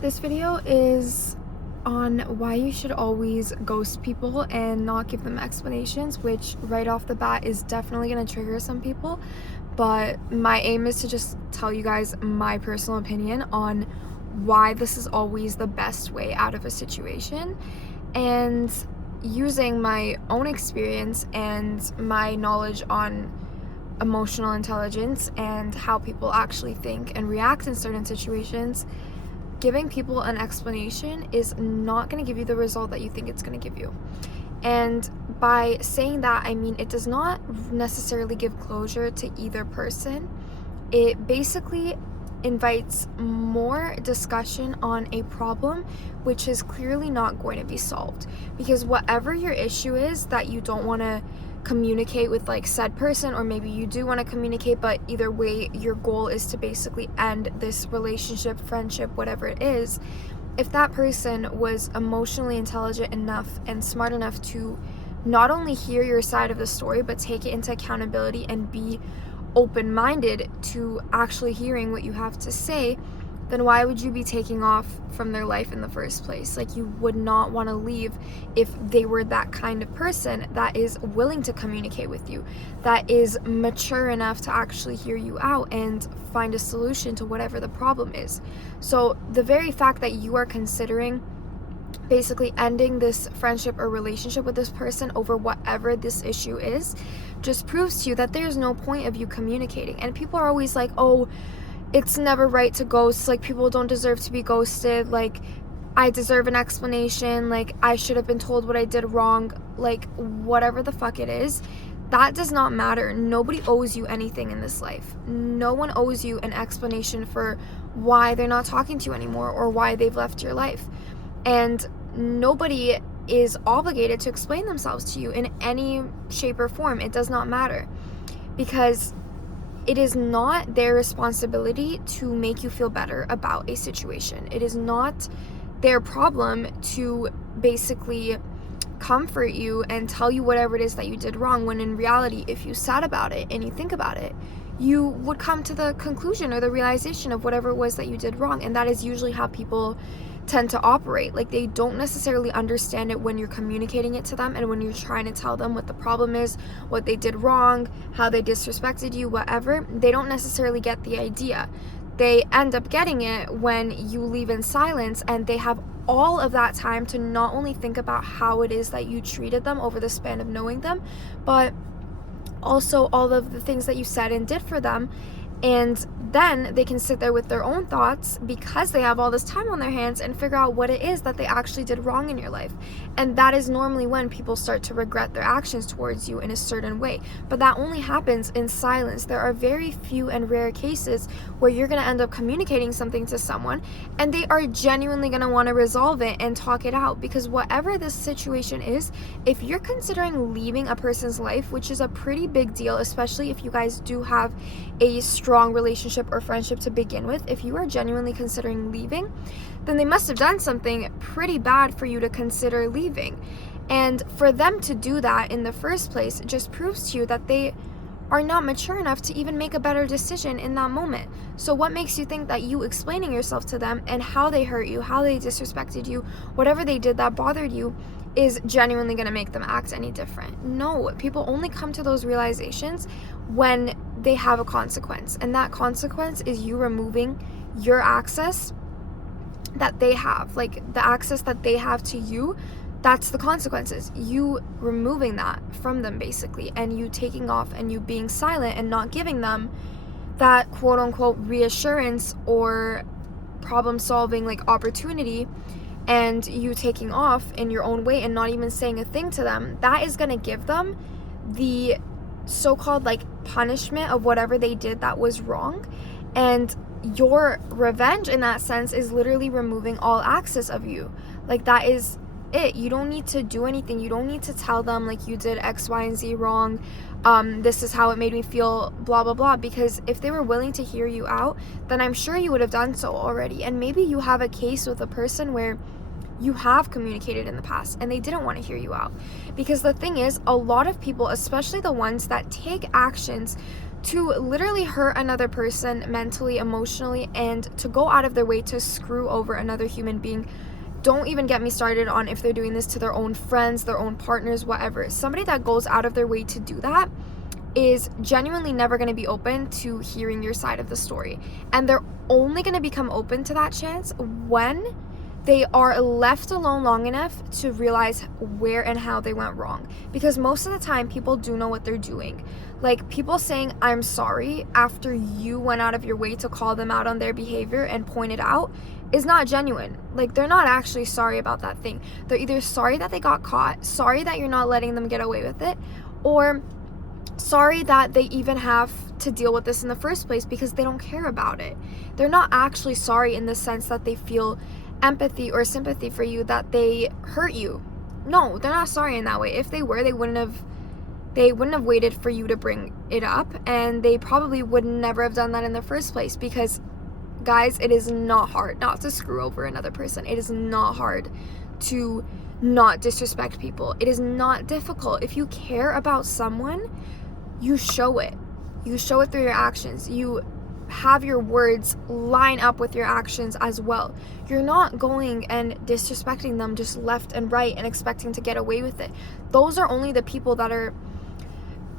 This video is on why you should always ghost people and not give them explanations, which right off the bat is definitely going to trigger some people. But my aim is to just tell you guys my personal opinion on why this is always the best way out of a situation, and using my own experience and my knowledge on emotional intelligence and how people actually think and react in certain situations. Giving people an explanation is not going to give you the result that you think it's going to give you. And by saying that, I mean it does not necessarily give closure to either person. It basically invites more discussion on a problem which is clearly not going to be solved. Because whatever your issue is that you don't want to communicate with like said person, or maybe you do want to communicate, but either way your goal is to basically end this relationship, friendship, whatever it is, if that person was emotionally intelligent enough and smart enough to not only hear your side of the story but take it into accountability and be open-minded to actually hearing what you have to say, then why would you be taking off from their life in the first place? Like, you would not want to leave if they were that kind of person that is willing to communicate with you, that is mature enough to actually hear you out and find a solution to whatever the problem is. So the very fact that you are considering basically ending this friendship or relationship with this person over whatever this issue is just proves to you that there's no point of you communicating. And people are always like, oh, it's never right to ghost, like people don't deserve to be ghosted, like I deserve an explanation, like I should have been told what I did wrong, like whatever the fuck it is. That does not matter. Nobody owes you anything in this life. No one owes you an explanation for why they're not talking to you anymore or why they've left your life. And nobody is obligated to explain themselves to you in any shape or form. It does not matter, because it is not their responsibility to make you feel better about a situation. It is not their problem to basically comfort you and tell you whatever it is that you did wrong, when in reality, if you sat about it and you think about it, you would come to the conclusion or the realization of whatever it was that you did wrong. And that is usually how people tend to operate. Like, they don't necessarily understand it when you're communicating it to them and when you're trying to tell them what the problem is, what they did wrong, how they disrespected you, whatever. They don't necessarily get the idea. They end up getting it when you leave in silence, and they have all of that time to not only think about how it is that you treated them over the span of knowing them, but also all of the things that you said and did for them. And then they can sit there with their own thoughts, because they have all this time on their hands, and figure out what it is that they actually did wrong in your life. And that is normally when people start to regret their actions towards you in a certain way. But that only happens in silence. There are very few and rare cases where you're going to end up communicating something to someone and they are genuinely going to want to resolve it and talk it out. Because whatever this situation is, if you're considering leaving a person's life, which is a pretty big deal, especially if you guys do have a strong relationship or friendship to begin with, if you are genuinely considering leaving, then they must have done something pretty bad for you to consider leaving. And for them to do that in the first place just proves to you that they are not mature enough to even make a better decision in that moment. So what makes you think that you explaining yourself to them and how they hurt you, how they disrespected you, whatever they did that bothered you, is genuinely going to make them act any different? No, people only come to those realizations when they have a consequence, and that consequence is you removing your access that they have, like the access that they have to you. That's the consequences, you removing that from them basically, and you taking off and you being silent and not giving them that quote unquote reassurance or problem solving like opportunity, and you taking off in your own way and not even saying a thing to them. That is going to give them the so-called like punishment of whatever they did that was wrong. And your revenge in that sense is literally removing all access of you. Like, that is it. You don't need to do anything. You don't need to tell them like you did X, Y, and Z wrong. This is how it made me feel, blah, blah, blah. Because if they were willing to hear you out, then I'm sure you would have done so already. And maybe you have a case with a person where you have communicated in the past and they didn't want to hear you out. Because the thing is, a lot of people, especially the ones that take actions to literally hurt another person mentally, emotionally, and to go out of their way to screw over another human being. Don't even get me started on if they're doing this to their own friends, their own partners, whatever. Somebody that goes out of their way to do that is genuinely never going to be open to hearing your side of the story. And they're only going to become open to that chance when they are left alone long enough to realize where and how they went wrong. Because most of the time, people do know what they're doing. Like, people saying, I'm sorry, after you went out of your way to call them out on their behavior and point it out, is not genuine. Like, they're not actually sorry about that thing. They're either sorry that they got caught, sorry that you're not letting them get away with it, or sorry that they even have to deal with this in the first place because they don't care about it. They're not actually sorry in the sense that they feel empathy or sympathy for you, that they hurt you. No, they're not sorry in that way. If they were, they wouldn't have waited for you to bring it up, and they probably would never have done that in the first place. Because, guys, it is not hard not to screw over another person. It is not hard to not disrespect people. It is not difficult. If you care about someone, you show it. You show it through your actions. You have your words line up with your actions as well. You're not going and disrespecting them just left and right and expecting to get away with it. Those are only the people that are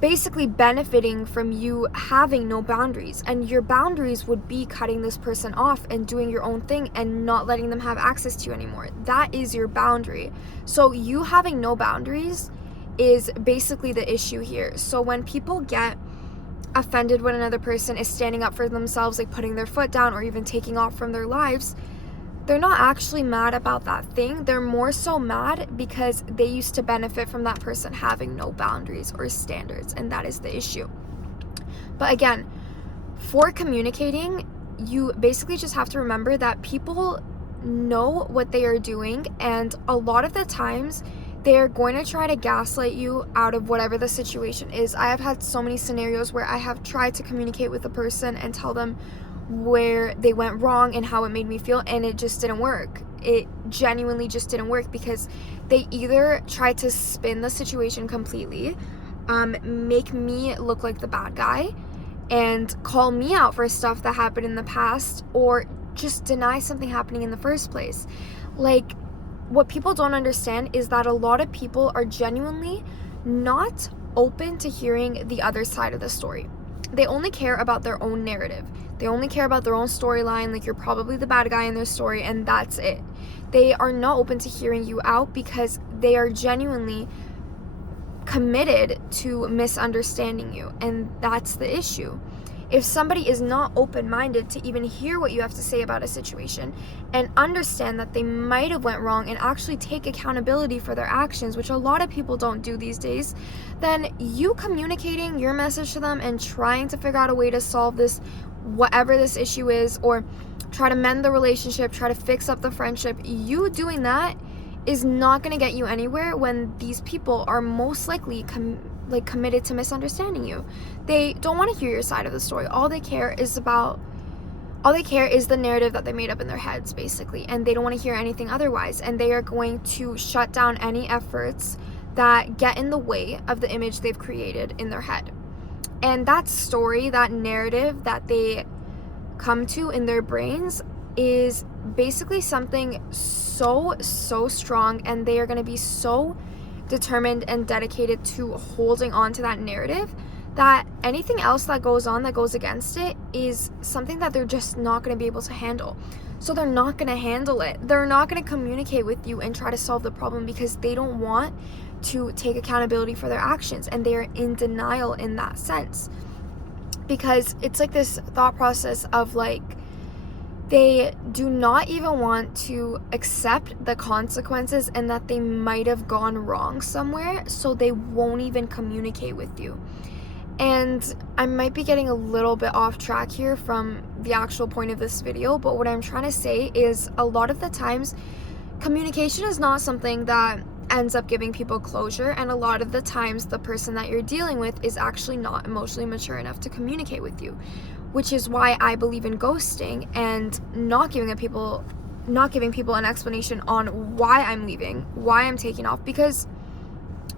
basically benefiting from you having no boundaries. And your boundaries would be cutting this person off and doing your own thing and not letting them have access to you anymore. That is your boundary. So you having no boundaries is basically the issue here. So when people get offended when another person is standing up for themselves, like putting their foot down or even taking off from their lives, they're not actually mad about that thing. They're more so mad because they used to benefit from that person having no boundaries or standards, and that is the issue. But again, for communicating, you basically just have to remember that people know what they are doing, and a lot of the times they're going to try to gaslight you out of whatever the situation is. I have had so many scenarios where I have tried to communicate with a person and tell them where they went wrong and how it made me feel, and it just didn't work. It genuinely just didn't work because they either tried to spin the situation completely, make me look like the bad guy, and call me out for stuff that happened in the past, or just deny something happening in the first place. Like, what people don't understand is that a lot of people are genuinely not open to hearing the other side of the story. They only care about their own narrative. They only care about their own storyline, like you're probably the bad guy in their story, and that's it. They are not open to hearing you out because they are genuinely committed to misunderstanding you, and that's the issue. If somebody is not open-minded to even hear what you have to say about a situation and understand that they might have went wrong and actually take accountability for their actions, which a lot of people don't do these days, then you communicating your message to them and trying to figure out a way to solve this, whatever this issue is, or try to mend the relationship, try to fix up the friendship, you doing that is not going to get you anywhere when these people are most likely committed to misunderstanding you. They don't want to hear your side of the story. All they care is the narrative that they made up in their heads, basically, and they don't want to hear anything otherwise, and they are going to shut down any efforts that get in the way of the image they've created in their head. And that story, that narrative that they come to in their brains is basically something so strong, and they are going to be so determined and dedicated to holding on to that narrative that anything else that goes on that goes against it is something that they're just not going to be able to handle. So they're not going to handle it. They're not going to communicate with you and try to solve the problem because they don't want to take accountability for their actions, and they are in denial in that sense. Because it's like this thought process of like, they do not even want to accept the consequences and that they might have gone wrong somewhere, so they won't even communicate with you. And I might be getting a little bit off track here from the actual point of this video, but what I'm trying to say is a lot of the times communication is not something that ends up giving people closure, and a lot of the times the person that you're dealing with is actually not emotionally mature enough to communicate with you, which is why I believe in ghosting and not giving people an explanation on why I'm leaving, why I'm taking off, because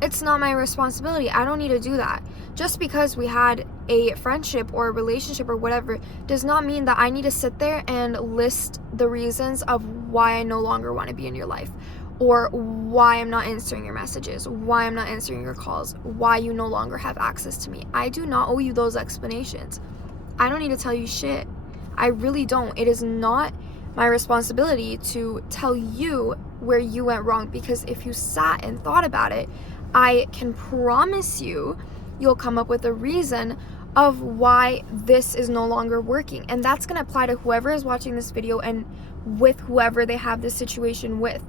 It's not my responsibility. I don't need to do that. Just because we had a friendship or a relationship or whatever does not mean that I need to sit there and list the reasons of why I no longer want to be in your life, or why I'm not answering your messages, why I'm not answering your calls, why you no longer have access to me. I do not owe you those explanations. I don't need to tell you shit. I really don't. It is not my responsibility to tell you where you went wrong, because if you sat and thought about it, I can promise you'll come up with a reason of why this is no longer working. And that's going to apply to whoever is watching this video and with whoever they have this situation with.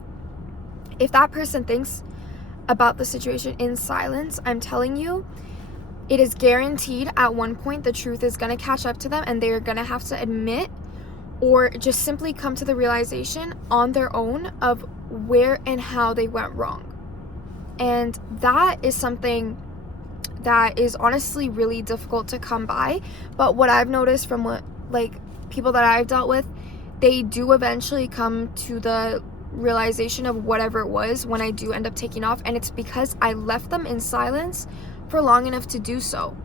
If that person thinks about the situation in silence, I'm telling you, it is guaranteed at one point the truth is going to catch up to them, and they're going to have to admit or just simply come to the realization on their own of where and how they went wrong. And that is something that is honestly really difficult to come by. But what I've noticed from what, like, people that I've dealt with, they do eventually come to the realization of whatever it was when I do end up taking off. And it's because I left them in silence for long enough to do so.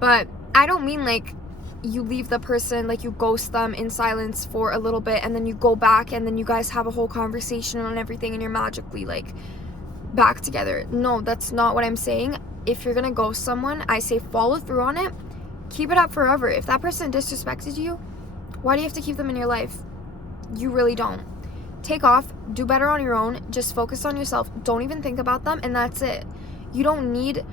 But I don't mean like you leave the person, like you ghost them in silence for a little bit and then you go back and then you guys have a whole conversation on everything and you're magically like back together. No, that's not what I'm saying. If you're gonna ghost someone, I say follow through on it. Keep it up forever. If that person disrespected you, why do you have to keep them in your life? You really don't. Take off, do better on your own, just focus on yourself. Don't even think about them, and that's it. You don't need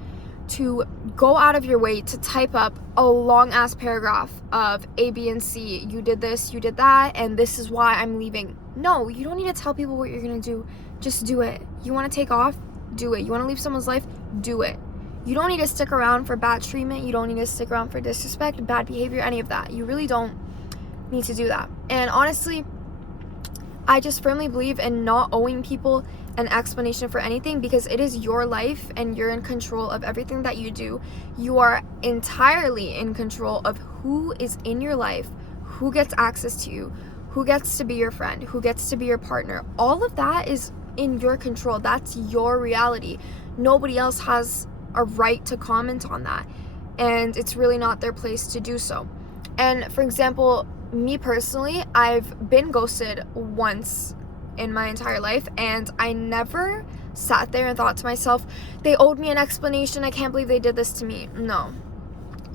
to go out of your way to type up a long ass paragraph of A, B, and C. You did this, you did that, and this is why I'm leaving. No, you don't need to tell people what you're gonna do. Just do it. You want to take off? Do it. You want to leave someone's life? Do it. You don't need to stick around for bad treatment. You don't need to stick around for disrespect, bad behavior, any of that. You really don't need to do that. And honestly, I just firmly believe in not owing people an explanation for anything, because it is your life and you're in control of everything that you do. You are entirely in control of who is in your life, who gets access to you, who gets to be your friend, who gets to be your partner. All of that is in your control. That's your reality. Nobody else has a right to comment on that, and it's really not their place to do so. And for example, me personally, I've been ghosted once in my entire life, and I never sat there and thought to myself, they owed me an explanation, I can't believe they did this to me. No.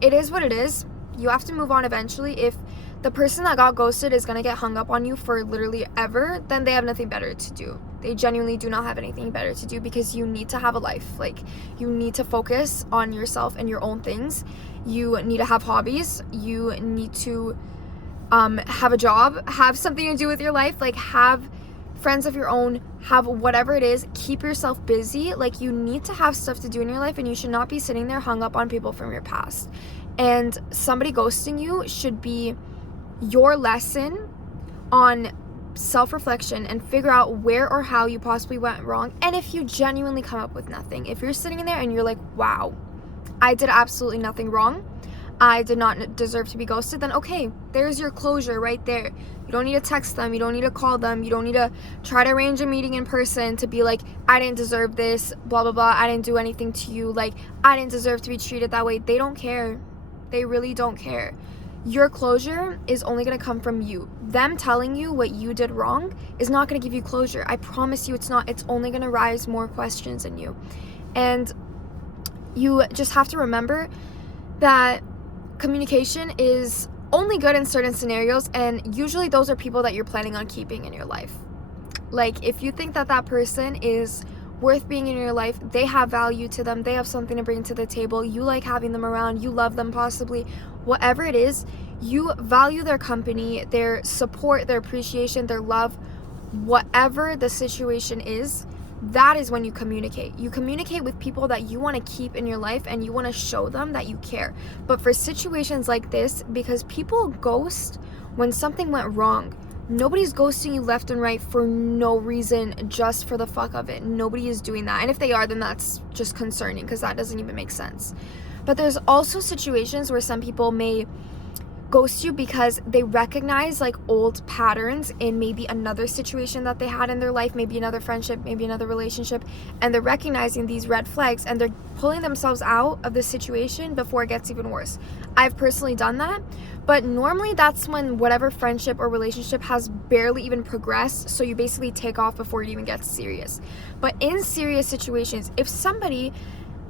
It is what it is. You have to move on eventually. If the person that got ghosted is going to get hung up on you for literally ever, then they have nothing better to do. They genuinely do not have anything better to do, because you need to have a life. Like, you need to focus on yourself and your own things. You need to have hobbies. You need to have a job, have something to do with your life, like have friends of your own, have whatever it is. Keep yourself busy. Like, you need to have stuff to do in your life, and you should not be sitting there hung up on people from your past. And somebody ghosting you should be your lesson on self-reflection and figure out where or how you possibly went wrong. And if you genuinely come up with nothing, if you're sitting in there and you're like, wow, I did absolutely nothing wrong, I did not deserve to be ghosted, then okay, there's your closure right there. You don't need to text them, you don't need to call them, you don't need to try to arrange a meeting in person to be like, I didn't deserve this, blah blah blah, I didn't do anything to you, like I didn't deserve to be treated that way. They don't care. They really don't care. Your closure is only going to come from you. Them telling you what you did wrong is not going to give you closure. I promise you it's not. It's only going to raise more questions in you. And you just have to remember that communication is only good in certain scenarios, and usually those are people that you're planning on keeping in your life. Like, if you think that that person is worth being in your life, they have value to them, they have something to bring to the table, you like having them around, you love them possibly, whatever it is, you value their company, their support, their appreciation, their love, whatever the situation is, that is when you communicate. You communicate with people that you want to keep in your life, and you want to show them that you care. But for situations like this, because people ghost when something went wrong, nobody's ghosting you left and right for no reason, just for the fuck of it. Nobody is doing that. And if they are, then that's just concerning, because that doesn't even make sense. But there's also situations where some people may ghost you because they recognize like old patterns in maybe another situation that they had in their life, maybe another friendship, maybe another relationship, and they're recognizing these red flags and they're pulling themselves out of the situation before it gets even worse. I've personally done that, but normally that's when whatever friendship or relationship has barely even progressed, so you basically take off before it even gets serious. But in serious situations, if somebody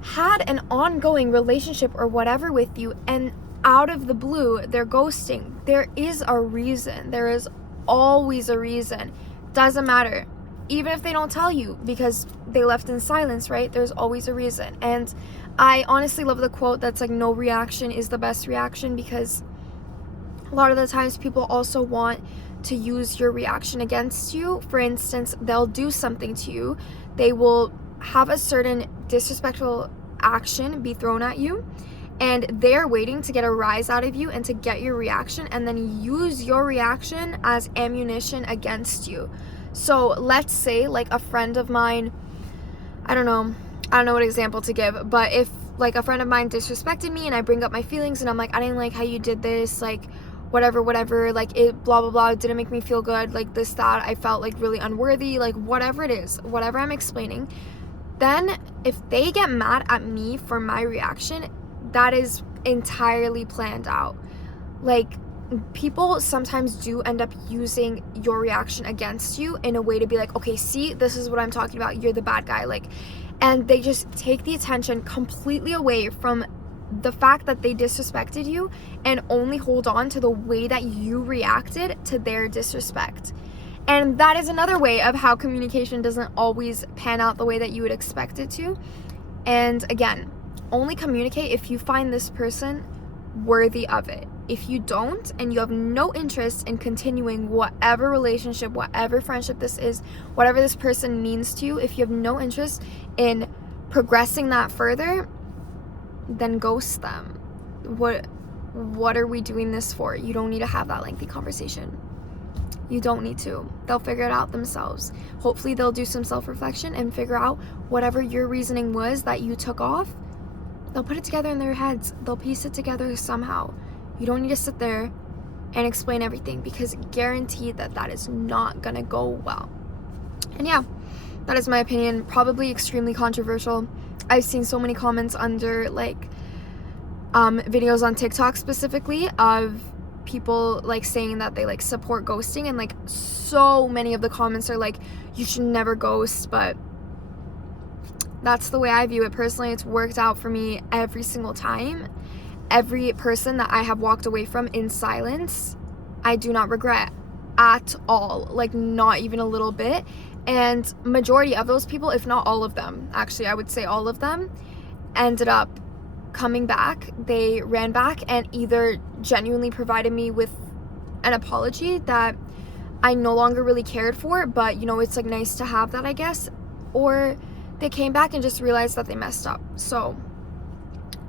had an ongoing relationship or whatever with you and out of the blue they're ghosting, there is a reason. There is always a reason. Doesn't matter, even if they don't tell you because they left in silence, right? There's always a reason. And I honestly love the quote that's like, no reaction is the best reaction, because a lot of the times people also want to use your reaction against you. For instance, they'll do something to you, they will have a certain disrespectful action be thrown at you, and they're waiting to get a rise out of you and to get your reaction, and then use your reaction as ammunition against you. So let's say like a friend of mine, I don't know what example to give, but if like a friend of mine disrespected me and I bring up my feelings and I'm like, I didn't like how you did this, like whatever, like it blah blah blah, didn't make me feel good, like this, that, I felt like really unworthy, like whatever it is, whatever I'm explaining, then if they get mad at me for my reaction, that is entirely planned out. Like, people sometimes do end up using your reaction against you in a way to be like, okay, see, this is what I'm talking about, you're the bad guy, like, and they just take the attention completely away from the fact that they disrespected you and only hold on to the way that you reacted to their disrespect. And that is another way of how communication doesn't always pan out the way that you would expect it to. And again, only communicate if you find this person worthy of it. If you don't, and you have no interest in continuing whatever relationship, whatever friendship this is, whatever this person means to you, if you have no interest in progressing that further, then ghost them. What are we doing this for? You don't need to have that lengthy conversation. You don't need to. They'll figure it out themselves. Hopefully they'll do some self-reflection and figure out whatever your reasoning was that you took off. They'll put it together in their heads. They'll piece it together somehow. You don't need to sit there and explain everything, because guaranteed that is not gonna go well. And yeah, that is my opinion. Probably extremely controversial. I've seen so many comments under like videos on TikTok specifically of people like saying that they like support ghosting, and like so many of the comments are like, you should never ghost. But that's the way I view it personally. It's worked out for me every single time. Every person that I have walked away from in silence, I do not regret at all, like not even a little bit. And majority of those people, if not all of them, actually I would say all of them, ended up coming back. They ran back and either genuinely provided me with an apology that I no longer really cared for, but you know, it's like nice to have that, I guess, or they came back and just realized that they messed up. So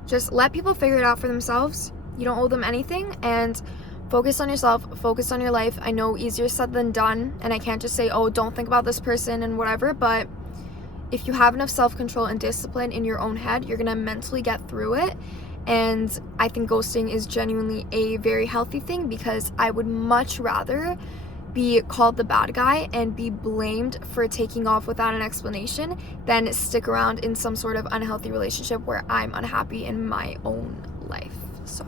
just let people figure it out for themselves. You don't owe them anything, and focus on yourself, focus on your life. I know easier said than done, and I can't just say, oh, don't think about this person and whatever, but if you have enough self-control and discipline in your own head, you're gonna mentally get through it. And I think ghosting is genuinely a very healthy thing, because I would much rather be called the bad guy and be blamed for taking off without an explanation than stick around in some sort of unhealthy relationship where I'm unhappy in my own life. So